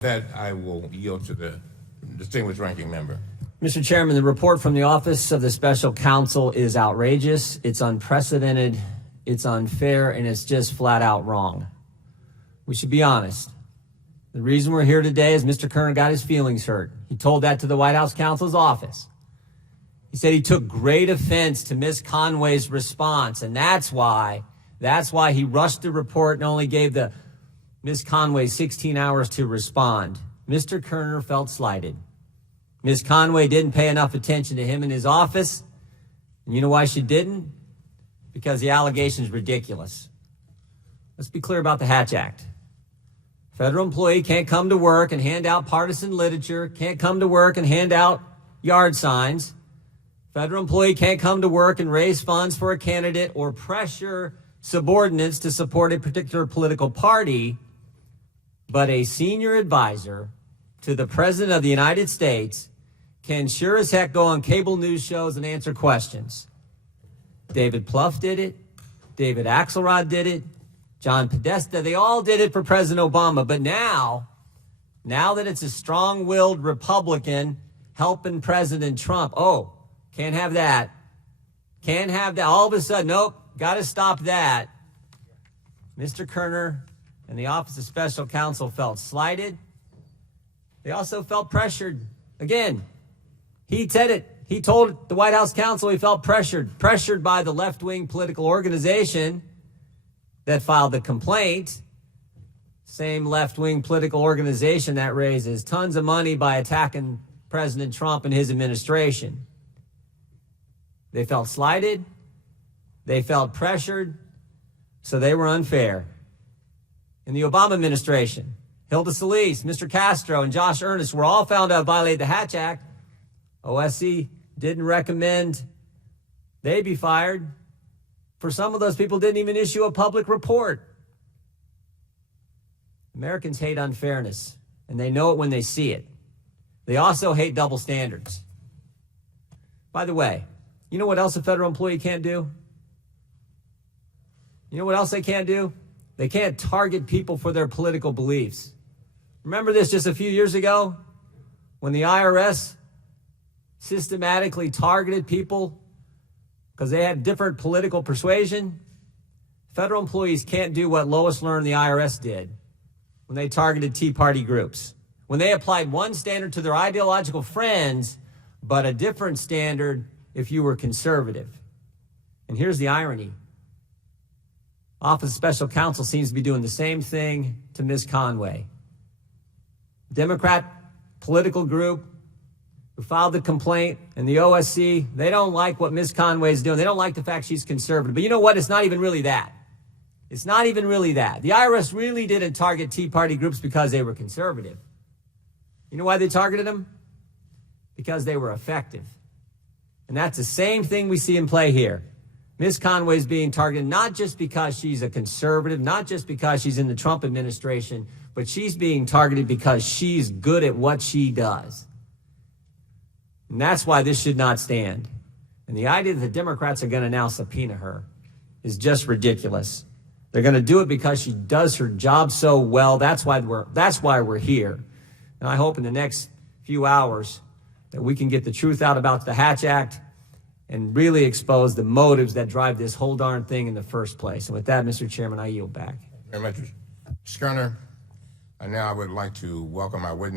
That I will yield to the distinguished ranking member. Mr. Chairman, the report from the Office of the Special Counsel is outrageous, it's unprecedented, it's unfair, and it's just flat out wrong. We should be honest. The reason we're here today is Mr. Kerner got his feelings hurt. He told that to the White House counsel's office. He said he took great offense to Ms. Conway's response, and that's why he rushed the report and only gave the Ms. Conway 16 hours to respond. Mr. Kerner felt slighted. Ms. Conway didn't pay enough attention to him in his office. And you know why she didn't? Because the allegation is ridiculous. Let's be clear about the Hatch Act. Federal employee can't come to work and hand out partisan literature, can't come to work and hand out yard signs. Federal employee can't come to work and raise funds for a candidate or pressure subordinates to support a particular political party. But a senior advisor to the President of the United States can sure as heck go on cable news shows and answer questions. David Plouffe did it. David Axelrod did it. John Podesta, they all did it for President Obama. But now that it's a strong-willed Republican helping President Trump, can't have that. Can't have that. All of a sudden, nope, got to stop that. Mr. Kerner and the Office of Special Counsel felt slighted. They also felt pressured. Again, he said it. He told the White House counsel he felt pressured by the left-wing political organization that filed the complaint. Same left-wing political organization that raises tons of money by attacking President Trump and his administration. They felt slighted. They felt pressured. So they were unfair. In the Obama administration, Hilda Solis, Mr. Castro, and Josh Earnest were all found to have violated the Hatch Act. OSC didn't recommend they be fired. For some of those people, didn't even issue a public report. Americans hate unfairness, and they know it when they see it. They also hate double standards. By the way, you know what else a federal employee can't do? You know what else they can't do? They can't target people for their political beliefs. Remember this just a few years ago when the IRS systematically targeted people because they had different political persuasion? Federal employees can't do what Lois Lerner and the IRS did when they targeted Tea Party groups. When they applied one standard to their ideological friends, but a different standard if you were conservative. And here's the irony. Office of Special Counsel seems to be doing the same thing to Ms. Conway. Democrat political group who filed the complaint and the OSC, they don't like what Ms. Conway is doing. They don't like the fact she's conservative. But you know what? It's not even really that. It's not even really that. The IRS really didn't target Tea Party groups because they were conservative. You know why they targeted them? Because they were effective. And that's the same thing we see in play here. Ms. Conway is being targeted not just because she's a conservative, not just because she's in the Trump administration, but she's being targeted because she's good at what she does. And that's why this should not stand. And the idea that the Democrats are going to now subpoena her is just ridiculous. They're going to do it because she does her job so well. That's why we're here. And I hope in the next few hours that we can get the truth out about the Hatch Act and really expose the motives that drive this whole darn thing in the first place. And with that, Mr. Chairman, I yield back. Very much, Mr. Kerner. And now I would like to welcome our witness.